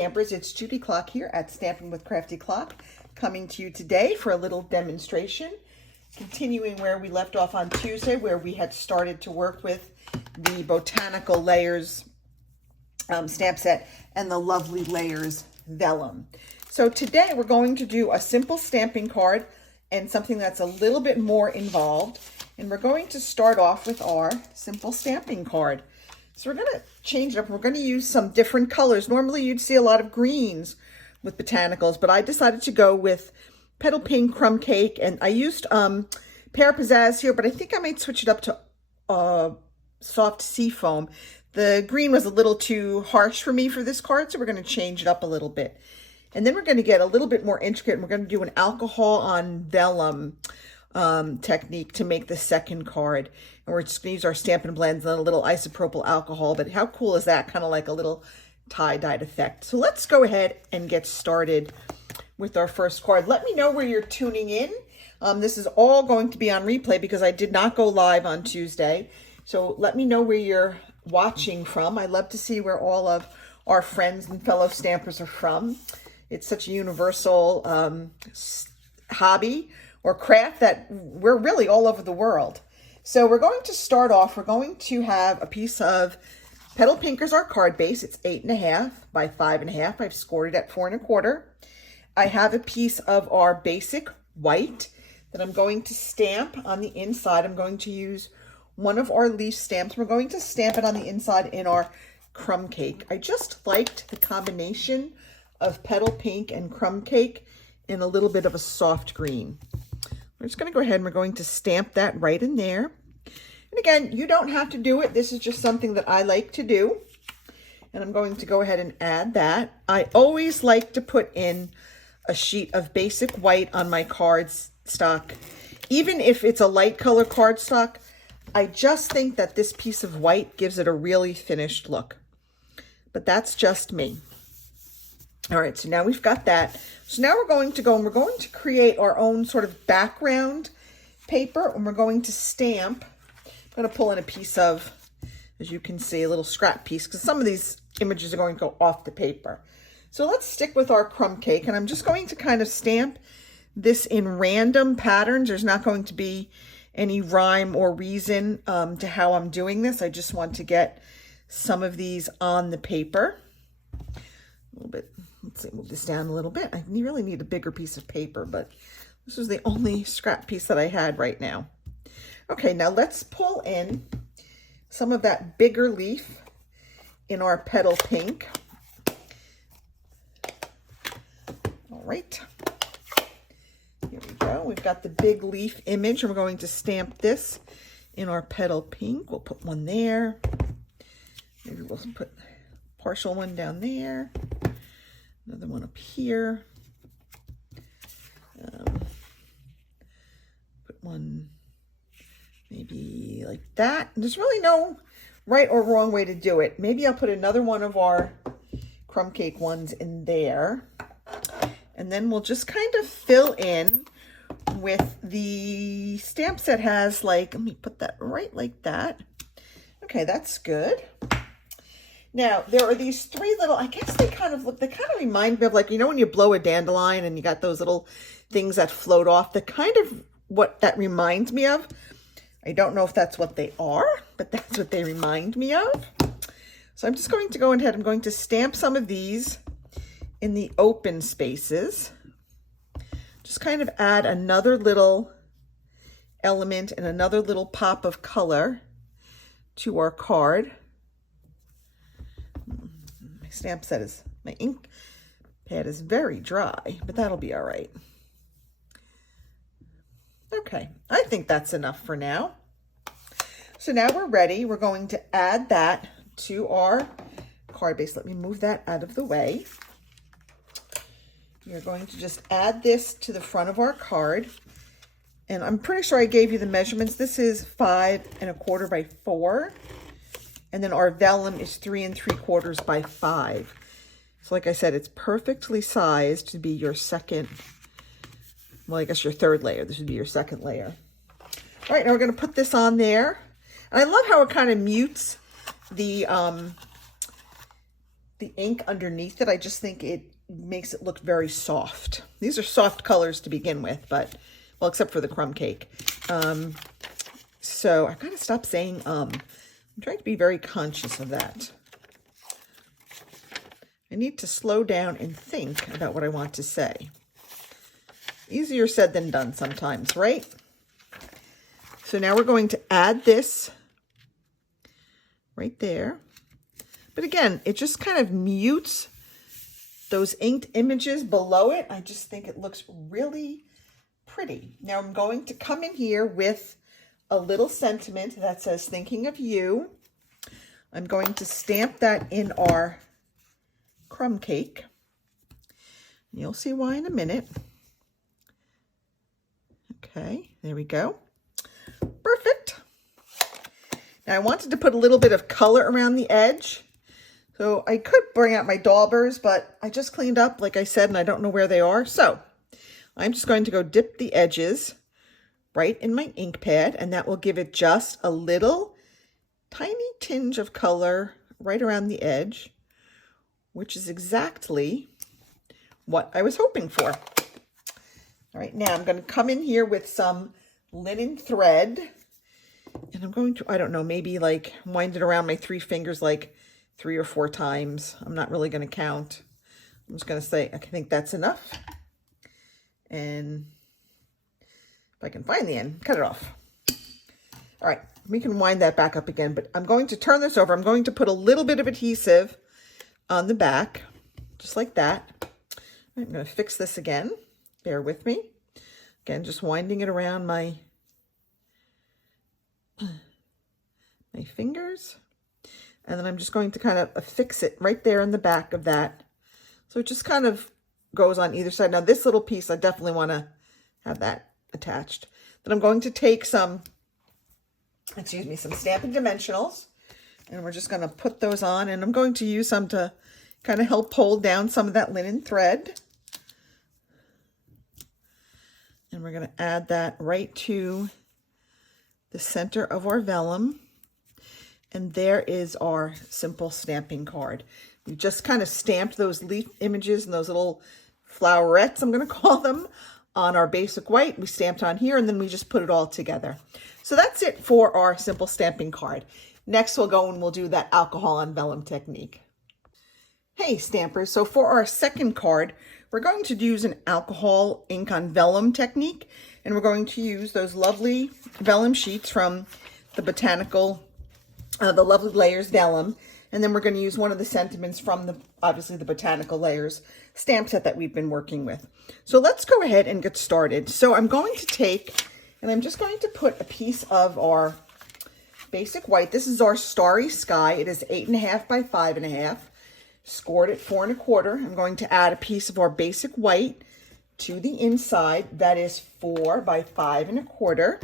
Stampers, it's Judy Klock here at Stampin' with Crafty Klock, coming to you today for a little demonstration, continuing where we left off on Tuesday, where we had started to work with the Botanical Layers stamp set and the Lovely Layers vellum. So today we're going to do a simple stamping card and something that's a little bit more involved. And we're going to start off with our simple stamping card. So we're going to change it up. We're going to use some different colors. Normally you'd see a lot of greens with botanicals, but I decided to go with Petal Pink, Crumb Cake, and I used Pear Pizzazz here, but I think I might switch it up to soft Seafoam. The green was a little too harsh for me for this card, so we're going to change it up a little bit. And then we're going to get a little bit more intricate, and we're going to do an alcohol on vellum technique to make the second card. And we're just going to use our Stampin' Blends and a little isopropyl alcohol. But how cool is that? Kind of like a little tie-dyed effect. So let's go ahead and get started with our first card. Let me know where you're tuning in. This is all going to be on replay because I did not go live on Tuesday. So let me know where you're watching from. I love to see where all of our friends and fellow stampers are from. It's such a universal hobby or craft that we're really all over the world. So we're going to start off, we're going to have a piece of Petal Pink as our card base. It's 8.5 by 5.5. I've scored it at 4 1/4. I have a piece of our basic white that I'm going to stamp on the inside. I'm going to use one of our leaf stamps. We're going to stamp it on the inside in our Crumb Cake. I just liked the combination of Petal Pink and Crumb Cake in a little bit of a soft green. We're just going to go ahead and we're going to stamp that right in there. And again, you don't have to do it. This is just something that I like to do. And I'm going to go ahead and add that. I always like to put in a sheet of basic white on my cardstock. Even if it's a light color cardstock, I just think that this piece of white gives it a really finished look. But that's just me. All right, so now we've got that. So now we're going to go and we're going to create our own sort of background paper, and we're going to stamp. I'm going to pull in a piece of, as you can see, a little scrap piece, because some of these images are going to go off the paper. So let's stick with our Crumb Cake, and I'm just going to kind of stamp this in random patterns. There's not going to be any rhyme or reason to how I'm doing this. I just want to get some of these on the paper. A little bit. Let's see, move this down a little bit. I really need a bigger piece of paper, but this was the only scrap piece that I had right now. Okay, now let's pull in some of that bigger leaf in our Petal Pink. All right. Here we go. We've got the big leaf image, and we're going to stamp this in our Petal Pink. We'll put one there. Maybe we'll put a partial one down there. Another one up here. Put one maybe like that. There's really no right or wrong way to do it. Maybe I'll put another one of our Crumb Cake ones in there. And then we'll just kind of fill in with the stamp set has like, let me put that right like that. Okay, that's good. Now, there are these three little, I guess they kind of remind me of like, you know, when you blow a dandelion and you got those little things that float off, the kind of what that reminds me of. I don't know if that's what they are, but that's what they remind me of. So I'm just going to go ahead, I'm going to stamp some of these in the open spaces. Just kind of add another little element and another little pop of color to our card. Stamp set is, my ink pad is very dry, but that'll be all right. Okay, I think that's enough for now. So now we're ready. We're going to add that to our card base. Let me move that out of the way. We're going to just add this to the front of our card. And I'm pretty sure I gave you the measurements. This is 5 1/4 by 4. And then our vellum is 3 3/4 by 5. So like I said, it's perfectly sized to be your second, well, I guess your third layer. This would be your second layer. All right, now we're going to put this on there. And I love how it kind of mutes the the ink underneath it. I just think it makes it look very soft. These are soft colors to begin with, but, well, except for the crumb cake. So I gotta stop saying, I'm trying to be very conscious of that. I need to slow down and think about what I want to say. Easier said than done sometimes, right? So now we're going to add this right there. But again, it just kind of mutes those inked images below it. I just think it looks really pretty. Now I'm going to come in here with a little sentiment that says, thinking of you. I'm going to stamp that in our crumb cake. You'll see why in a minute. Okay, there we go. Perfect. Now I wanted to put a little bit of color around the edge. So I could bring out my daubers, but I just cleaned up, like I said, and I don't know where they are. So I'm just going to go dip the edges right in my ink pad, and that will give it just a little tiny tinge of color right around the edge, which is exactly what I was hoping for. All right, now I'm going to come in here with some linen thread, and I'm going to, I don't know, maybe like wind it around my 3 fingers like 3 or 4 times. I'm not really going to count. I'm just going to say, I think that's enough. And if I can find the end, cut it off. All right, we can wind that back up again, but I'm going to turn this over. I'm going to put a little bit of adhesive on the back, just like that. I'm going to fix this again. Bear with me. Again, just winding it around my fingers. And then I'm just going to kind of affix it right there in the back of that. So it just kind of goes on either side. Now this little piece, I definitely want to have that attached. Then I'm going to take some Stampin' Dimensionals, and we're just going to put those on, and I'm going to use some to kind of help hold down some of that linen thread. And we're going to add that right to the center of our vellum. And there is our simple stamping card. We just kind of stamped those leaf images and those little flowerets, I'm going to call them, on our basic white. We stamped on here, and then we just put it all together. So that's it for our simple stamping card. Next, we'll go and we'll do that alcohol on vellum technique. Hey stampers, so for our second card, we're going to use an alcohol ink on vellum technique, and we're going to use those lovely vellum sheets from the Botanical, the Lovely Layers Vellum, and then we're going to use one of the sentiments from obviously the Botanical Layers stamp set that we've been working with. So let's go ahead and get started. So I'm going to take, and I'm just going to put a piece of our basic white. This is our Starry Sky. It is 8.5 by 5.5. Scored at 4 1/4. I'm going to add a piece of our basic white to the inside. That is 4 by 5 1/4.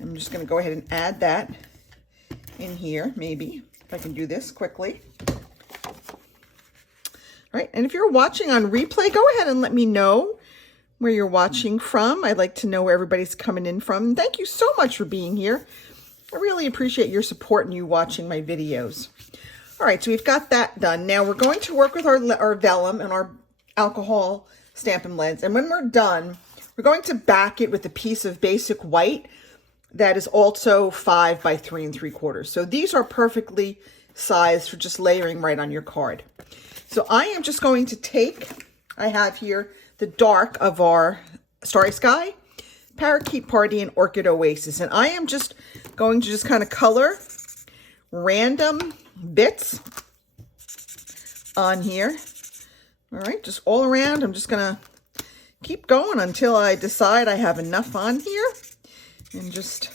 I'm just going to go ahead and add that in here, maybe, if I can do this quickly. All right, and if you're watching on replay, go ahead and let me know where you're watching from. I'd like to know where everybody's coming in from. Thank you so much for being here. I really appreciate your support and you watching my videos. All right, so we've got that done. Now we're going to work with our vellum and our alcohol Stampin' Leads. And when we're done, we're going to back it with a piece of basic white that is also 5 by 3 3/4. So these are perfectly sized for just layering right on your card. So I am just going to take, I have here the dark of our Starry Sky, Parakeet Party, and Orchid Oasis. And I am just going to just kind of color random bits on here. All right, just all around. I'm just gonna keep going until I decide I have enough on here, and just,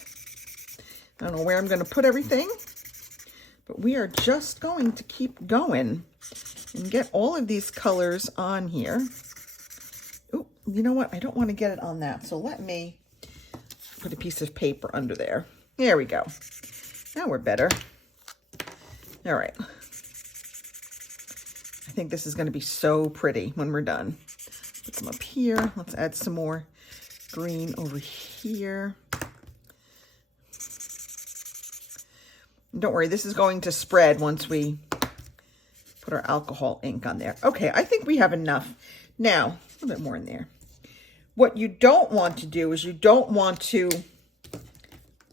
I don't know where I'm gonna put everything, but we are just going to keep going and get all of these colors on here. Oh, you know what? I don't want to get it on that, so let me put a piece of paper under there. There we go. Now we're better. All right. I think this is going to be so pretty when we're done. Put some up here. Let's add some more green over here. And don't worry, this is going to spread once we put our alcohol ink on there. Okay, I think we have enough. Now, a little bit more in there. What you don't want to do is you don't want to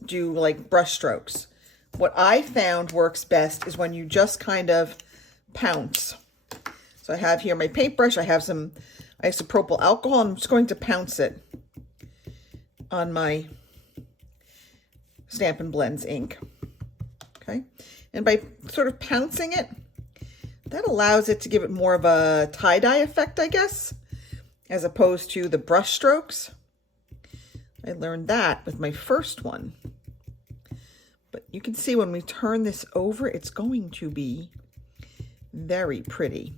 do like brush strokes. What I found works best is when you just kind of pounce. So I have here my paintbrush. I have some isopropyl alcohol. I'm just going to pounce it on my Stampin' Blends ink. Okay, and by sort of pouncing it, that allows it to give it more of a tie-dye effect, I guess, as opposed to the brush strokes. I learned that with my first one. But you can see when we turn this over, it's going to be very pretty.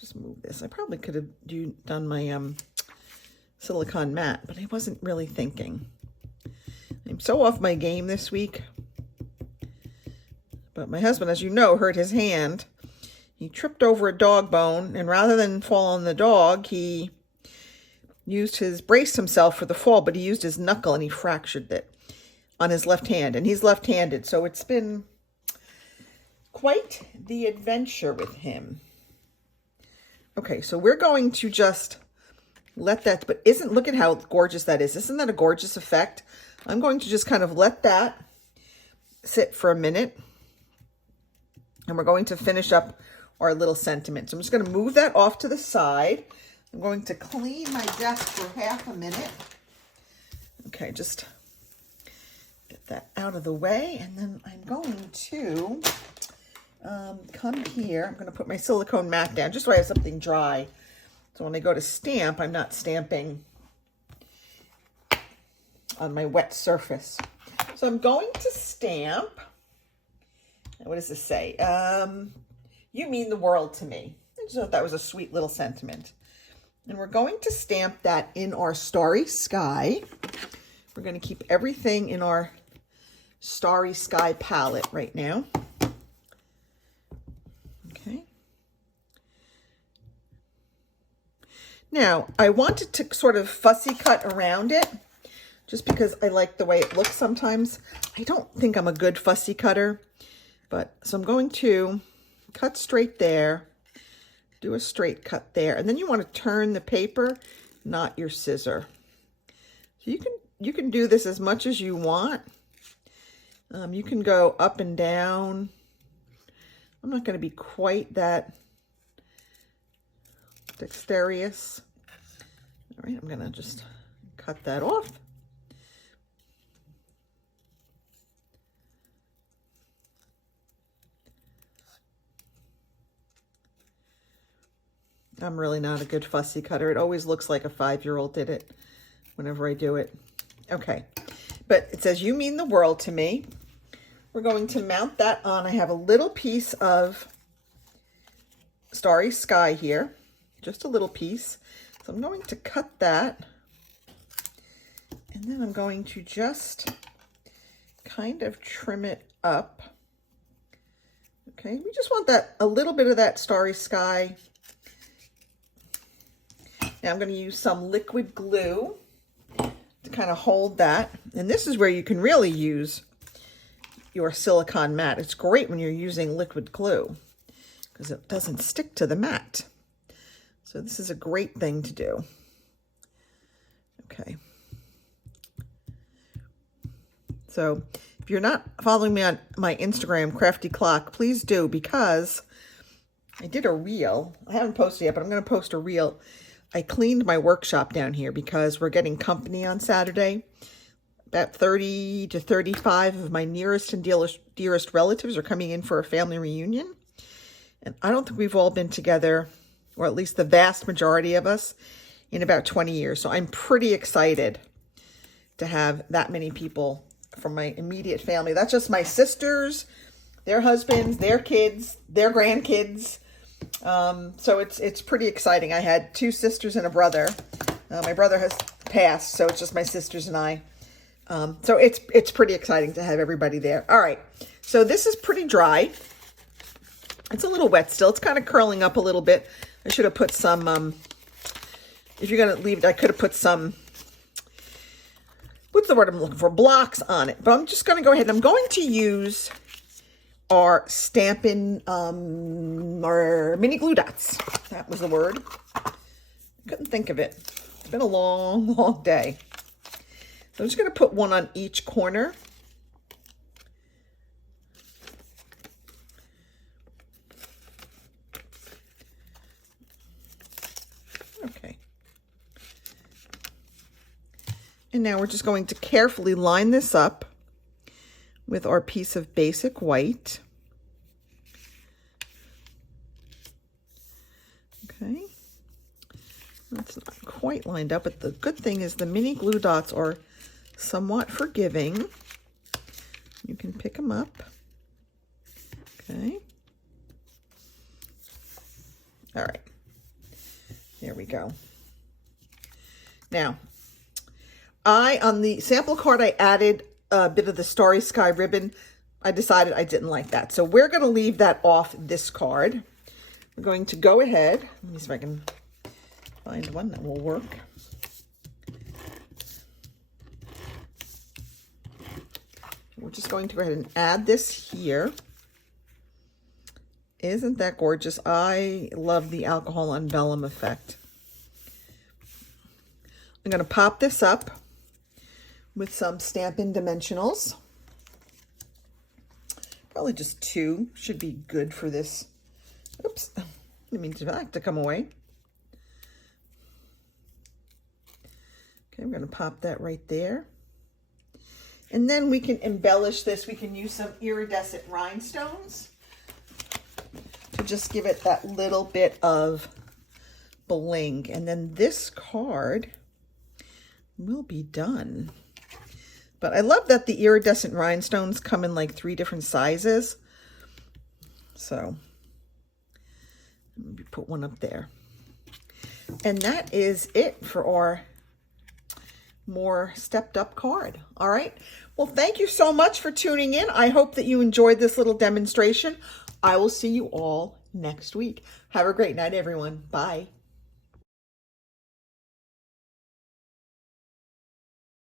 Just move this. I probably could have done my silicone matte, but I wasn't really thinking. I'm so off my game this week. But my husband, as you know, hurt his hand. He tripped over a dog bone, and rather than fall on the dog, he braced himself for the fall, but he used his knuckle and he fractured it on his left hand. And he's left-handed, so it's been quite the adventure with him. Okay, so we're going to just let that, but look at how gorgeous that is. Isn't that a gorgeous effect? I'm going to just kind of let that sit for a minute. And we're going to finish up our little sentiment. So I'm just going to move that off to the side. I'm going to clean my desk for half a minute. Okay, just get that out of the way. And then I'm going to come here. I'm going to put my silicone mat down just so I have something dry. So when I go to stamp, I'm not stamping on my wet surface. So I'm going to stamp. What does this say? You mean the world to me. I just thought that was a sweet little sentiment. And we're going to stamp that in our Starry Sky. We're going to keep everything in our Starry Sky palette right now. Okay. Now, I wanted to sort of fussy cut around it just because I like the way it looks sometimes. I don't think I'm a good fussy cutter. So I'm going to cut straight there, do a straight cut there, and then you want to turn the paper, not your scissor. So you can do this as much as you want. You can go up and down. I'm not going to be quite that dexterous. All right, I'm going to just cut that off. I'm really not a good fussy cutter. It always looks like a 5-year-old did it whenever I do it. Okay, but it says, you mean the world to me. We're going to mount that on. I have a little piece of Starry Sky here, just a little piece. So I'm going to cut that. And then I'm going to just kind of trim it up. Okay, we just want that, a little bit of that Starry Sky. Now I'm going to use some liquid glue to kind of hold that. And this is where you can really use your silicone mat. It's great when you're using liquid glue because it doesn't stick to the mat. So this is a great thing to do. Okay. So if you're not following me on my Instagram, Crafty Klock, please do, because I did a reel. I haven't posted yet, but I'm going to post a reel. I cleaned my workshop down here because we're getting company on Saturday. About 30 to 35 of my nearest and dearest relatives are coming in for a family reunion. And I don't think we've all been together, or at least the vast majority of us, in about 20 years. So I'm pretty excited to have that many people from my immediate family. That's just my sisters, their husbands, their kids, their grandkids. So it's pretty exciting. I had 2 sisters and a brother. My brother has passed, so it's just my sisters and I. So it's pretty exciting to have everybody there. All right, so this is pretty dry. It's a little wet still. It's kind of curling up a little bit. I should have put some, if you're going to leave it, I could have put some, what's the word I'm looking for? Blocks on it. But I'm just going to go ahead and I'm going to use are Stampin' or mini glue dots. That was the word. Couldn't think of it. It's been a long, long day. So I'm just going to put one on each corner. Okay. And now we're just going to carefully line this up with our piece of basic white. Okay. That's not quite lined up, but the good thing is the mini glue dots are somewhat forgiving. You can pick them up. Okay. All right. There we go. Now, on the sample card, I added a bit of the Starry Sky ribbon. I decided I didn't like that. So we're going to leave that off this card. We're going to go ahead. Let me see if I can find one that will work. We're just going to go ahead and add this here. Isn't that gorgeous? I love the alcohol on vellum effect. I'm going to pop this up with some Stampin' dimensionals. Probably just 2 should be good for this. Oops, I didn't mean that to come away. Okay, I'm going to pop that right there. And then we can embellish this. We can use some iridescent rhinestones to just give it that little bit of bling. And then this card will be done. But I love that the iridescent rhinestones come in like 3 different sizes. So maybe put one up there. And that is it for our more stepped up card. All right. Well, thank you so much for tuning in. I hope that you enjoyed this little demonstration. I will see you all next week. Have a great night, everyone. Bye.